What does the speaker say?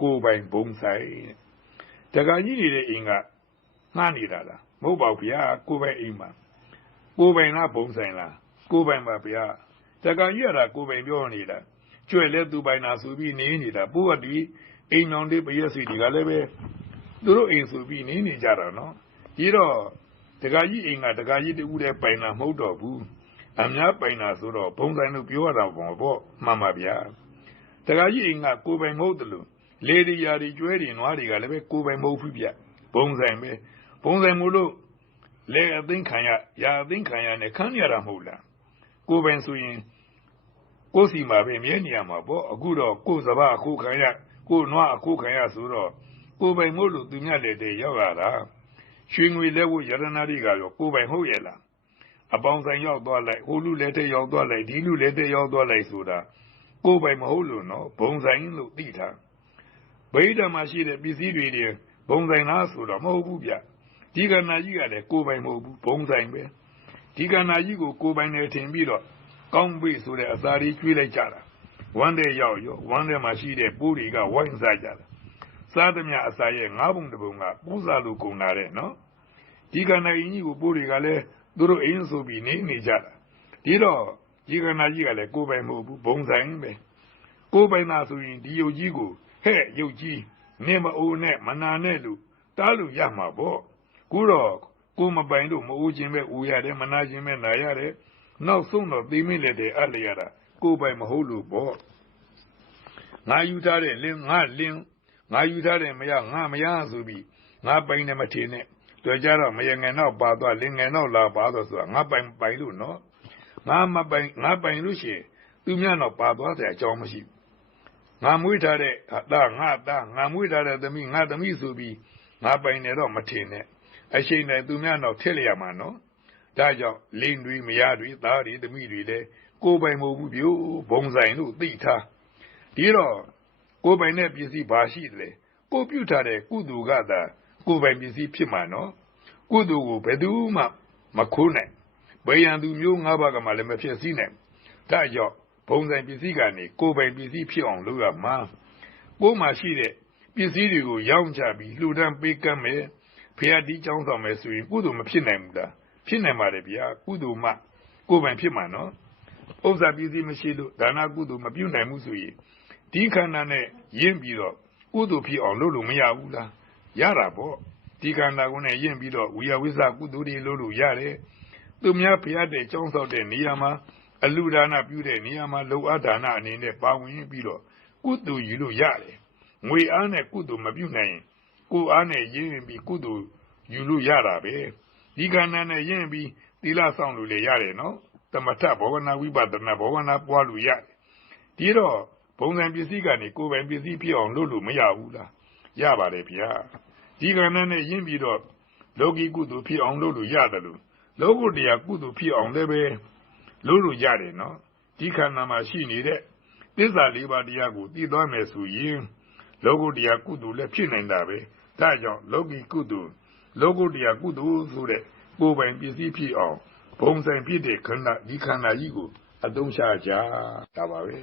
ကိုယ်ပိုင်ဘုံဆိုင်တဲ့တခါကြီးနေတဲ့အိမ်ကငှားနေတာလားမဟုတ်ပါဘူးဗျာကိုယ်ပိုင်အိမ်မှာကိုယ်ပိုင်လားဘုံဆိုင်လားကိုယ်ပိုင်ပါဗျာတခါကြီးရတာကိုယ်ပိုင်ပြောနေတာကျွဲလဲသူပိုင်တာဆိုပြီးနေနေတာပိုးကဒီအိမ်အောင်လေးပရက်စီတွေကလည်းပဲသူတို့အိမ်ဆိုပြီးနေနေကြတာနော်ဒီတော့တခါကြီးအိမ်ကတခါကြီးတူတဲ့ပိုင်တာမဟုတ်တော့ဘူးအများပိုင်တာဆိုတော့ဘုံဆိုင်လို့ပြောရတာပေါ့ပေါ့မှန်ပါဗျာတခါကြီးအိမ်ကကိုယ်ပိုင်မဟုတ်တယ်လို့ လေဒီယာဒီကျွဲတွေနွားတွေကလည်းပဲကိုယ်ပိုင်မဟုတ်ဘူးဗျဘုံဆိုင်ပဲဘုံဆိုင်မို့လို့လေအသိခံရရာအသိခံရနဲ့ခန်းရတာမဟုတ်လားကိုယ်ပိုင်ဆိုရင်ကိုယ်စီမှာပဲမြဲနေရမှာပေါ့အခုတော့ကိုယ်စဘာအခုခံရကိုယ်နွားအခုခံရဆိုတော့ကိုယ်ပိုင်မို့လို့သူမြတ်လက်တဲ့ရောက်လာတာရွှေငွေလက်ဝရတနာတွေကရောကိုယ်ပိုင်ဟုတ်ရဲ့လားအပေါင်းဆိုင်ရောက်သွားလိုက်ဟိုလူလက်တဲ့ရောက်သွားလိုက်ဒီလူလက်တဲ့ရောက်သွားလိုက်ဆိုတာကိုယ်ပိုင်မဟုတ်လို့နော်ဘုံဆိုင်လို့သိတာ ဗိဓမာရှိတဲ့ပစ္စည်းတွေတွေဘုံဆိုင်လားဆိုတော့မဟုတ်ဘူးဗျဒီကဏ္ဍကြီးကလည်းကိုယ်ပိုင်မဟုတ်ဘူးဘုံဆိုင်ပဲဒီကဏ္ဍကြီးကိုကိုယ်ပိုင်နဲ့ထင်ပြီးတော့ကောင်းပြီဆိုတဲ့အစာတွေကျွေးလိုက်ကြတာဝမ်းတဲ့ရောက်ရောဝမ်းထဲမှာရှိတဲ့ပိုးတွေကဝိုင်းစားကြတာစားသမျှအစာရဲ့ငါးပုံတစ်ပုံကပူးစားလို့ကုန်လာတဲ့နော်ဒီကဏ္ဍကြီးကိုပိုးတွေကလည်းသူတို့အင်းဆိုပြီးနေနေကြတာဒီတော့ဒီကဏ္ဍကြီးကလည်းကိုယ်ပိုင်မဟုတ်ဘူးဘုံဆိုင်ပဲကိုယ်ပိုင်သာဆိုရင်ဒီယုတ်ကြီးကို ဟဲ့ယုတ်ကြီးနေမအိုးနဲ့မနာနဲ့လို့တားလို့ရမှာပေါ့ခုတော့ကိုမပိုင်လို့မအိုးခြင်းပဲဦးရတယ်မနာခြင်းပဲနာရတယ်နောက်ဆုံးတော့သိမိလက်တဲ့အပ်လျရတာကိုယ်ပိုင်မဟုတ်လို့ပေါ့ငါယူထားတဲ့လင်းငါလင်းငါယူထားတဲ့မရငါမရဆိုပြီးငါပိုင်တယ်မထင်နဲ့တွေ့ကြတော့မယငယ်တော့ပါသွားလင်းငယ်တော့လာပါတော့ဆိုတာငါပိုင်ပိုင်လို့နော်ငါမပိုင်ငါပိုင်လို့ရှိရင်သူများတော့ပါသွားတဲ့အကြောင်းမရှိဘူး ငါမွေးထားတဲ့သားငါသားငါမွေးထားတဲ့သမီးငါသမီးဆိုပြီးငါပိုင်တယ်တော့မထင်နဲ့အရှိန်နဲ့သူများတော့ထည့်လျက်မှာနော်ဒါကြောင့်လိန်တွေမရတွေသားတွေသမီးတွေလည်းကိုယ်ပိုင်မဟုတ်ဘူးပြို့ဘုံဆိုင်လို့သိထားဒီတော့ကိုယ်ပိုင်တဲ့ပစ္စည်းဘာရှိတယ်လဲကိုပြုတ်ထားတဲ့ကုသိုလ်ကသာကိုယ်ပိုင်ပစ္စည်းဖြစ်မှာနော်ကုသိုလ်ကိုဘယ်သူမှမခိုးနိုင်ဘယ်ရန်သူမျိုးငါးပါးကမှလည်းမဖြစ်စည်းနိုင်ဒါကြောင့် ဘုံဆိုင်ပစ္စည်းကနေကိုယ်ပိုင်ပစ္စည်းဖြစ်အောင်လုပ်ရမှာကိုယ်မှာရှိတဲ့ပစ္စည်းတွေကိုရောင်းချပြီးလှူဒန်းပေးကမ်းမယ်ဖရာတီးចောင်းဆောင်မယ်ဆိုရင်ကုသိုလ်မဖြစ်နိုင်ဘူးလားဖြစ်နိုင်ပါတယ်ဗျာကုသိုလ်မှကိုယ်ပိုင်ဖြစ်မှာနော်ဥစ္စာပစ္စည်းမရှိလို့ဒါနကုသိုလ်မပြုနိုင်ဘူးဆိုရင်ဒီခန္ဓာနဲ့ယဉ်ပြီးတော့ကုသိုလ်ဖြစ်အောင်လုပ်လို့မရဘူးလားရတာပေါ့ဒီခန္ဓာကိုနဲ့ယဉ်ပြီးတော့ဝိယဝိဇကုသိုလ်တွေလုပ်လို့ရတယ်သူများဖျားတဲ့ចောင်းဆောက်တဲ့နေရာမှာ အလူဒါနပြုတဲ့နေရာမှာလုံအပ်ဒါနအနေနဲ့ပါဝင်ပြီးတော့ကုသိုလ်ယူလို့ရတယ်ငွေအားနဲ့ကုသိုလ်မပြုနိုင်ရင်ကိုယ်အားနဲ့ယဉ်ပြီးကုသိုလ်ယူလို့ရတာပဲဒီခန္ဓာနဲ့ယဉ်ပြီးသီလဆောင်လို့လည်းရတယ်နော်သမထဘောဂနာဝိပဿနာဘောဂနာပွားလို့ရတယ်ဒီတော့ဘုံစံပစ္စည်းကနေကိုယ်ပိုင်ပစ္စည်းဖြစ်အောင်လုပ်လို့မရဘူးလားရပါတယ်ဗျာဒီကဏ္ဍနဲ့ယဉ်ပြီးတော့လောကီကုသိုလ်ဖြစ်အောင်လုပ်လို့ရတယ်လို့လောကုတ္တရာကုသိုလ်ဖြစ်အောင်လည်းပဲ လုပ်လို့ရတယ်နော်ဒီခန္ဓာမှာရှိနေတဲ့သစ္စာလေးပါးတရားကိုသိသွားမယ်ဆိုရင်လောကုတ္တရာကုသိုလ်လည်းဖြစ်နိုင်တာပဲဒါကြောင့်လောကီကုသိုလ်လောကုတ္တရာကုသိုလ်ဆိုတဲ့ကိုယ်ပိုင်ပစ္စည်းဖြစ်အောင်ဘုံဆိုင်ဖြစ်တဲ့ခန္ဓာဒီခန္ဓာကြီးကိုအသုံးချကြတာပါပဲ